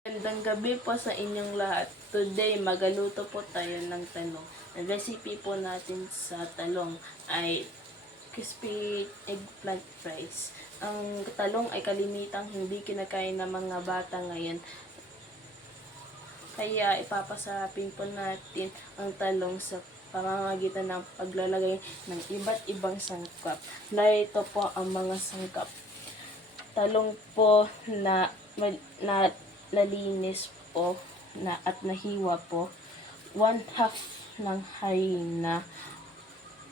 Magandang gabi po sa inyong lahat. Today, magaluto po tayo ng talong. Ang recipe po natin sa talong ay crispy eggplant fries. Ang talong ay kalimitang hindi kinakain ng mga bata ngayon. Kaya ipapasarapin po natin ang talong sa pamamagitan ng paglalagay ng iba't ibang sangkap. Narito po ang mga sangkap. Talong po na nalinis po at nahiwa po, 1/2 ng harina,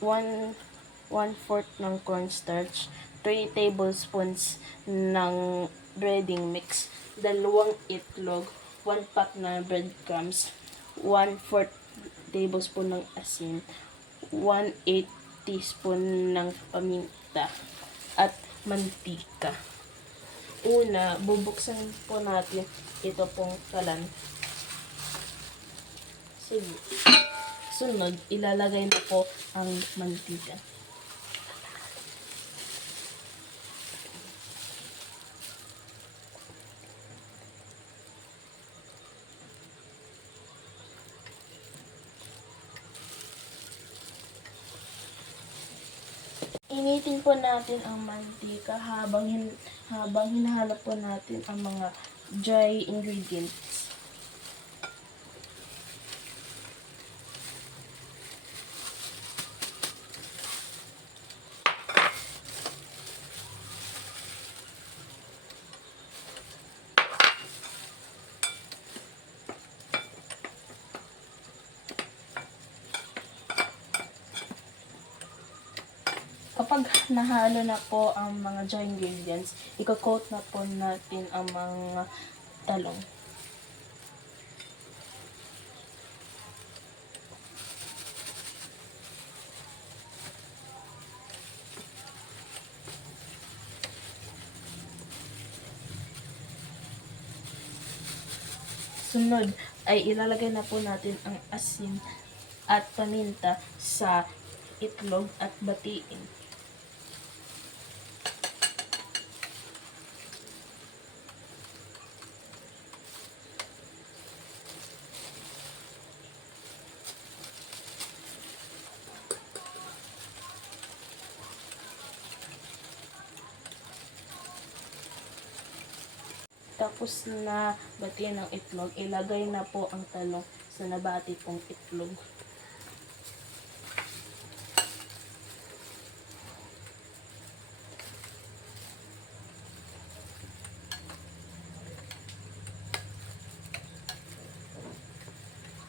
1/4 ng cornstarch, 3 tablespoons ng breading mix, 2 itlog, 1 pack na breadcrumbs, 1/4 tablespoon ng asin, 1/8 teaspoon ng paminta, at mantika. Una, bubuksan po natin ito pong kalan. Sige. Sunod, ilalagay na po ang mantika. Initin po natin ang mantika habang hinahalo po natin ang mga dry ingredients. Kapag nahalo na po ang mga dry ingredients, i-coat na po natin ang mga talong. Sunod ay ilalagay na po natin ang asin at paminta sa itlog at batiin. Tapos na batihan ng itlog, ilagay na po ang talong sa nabati pong itlog.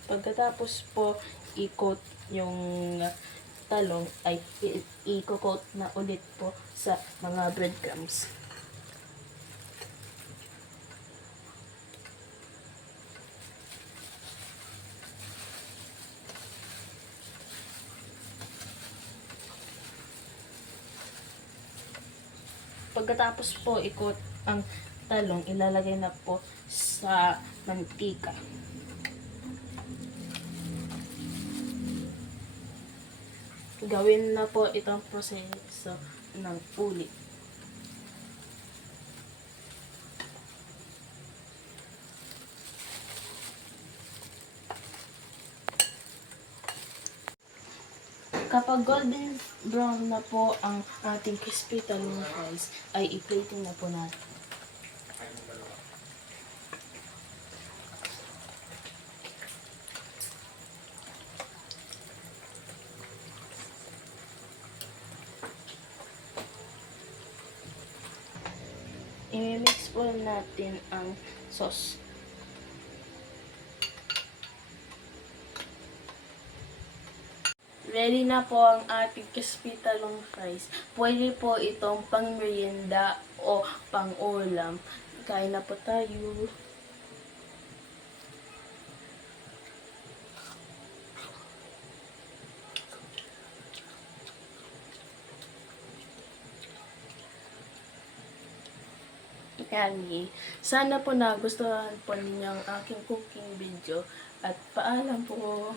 Pagkatapos po i-coat yung talong, ay i-coat na ulit po sa mga breadcrumbs. Pagkatapos po i-coat ang talong, ilalagay na po sa mantika. Gawin na po itong proseso ng ulit. Kapag golden brown na po ang ating crispy talong fries, ay i-plating na po natin. I-mix po natin ang sauce. Ready na po ang ating crispy talong fries. Pwede po itong pang merienda o pang ulam. Kain na po tayo. Yani, sana po nagustuhan po ninyo ang aking cooking video at paalam po.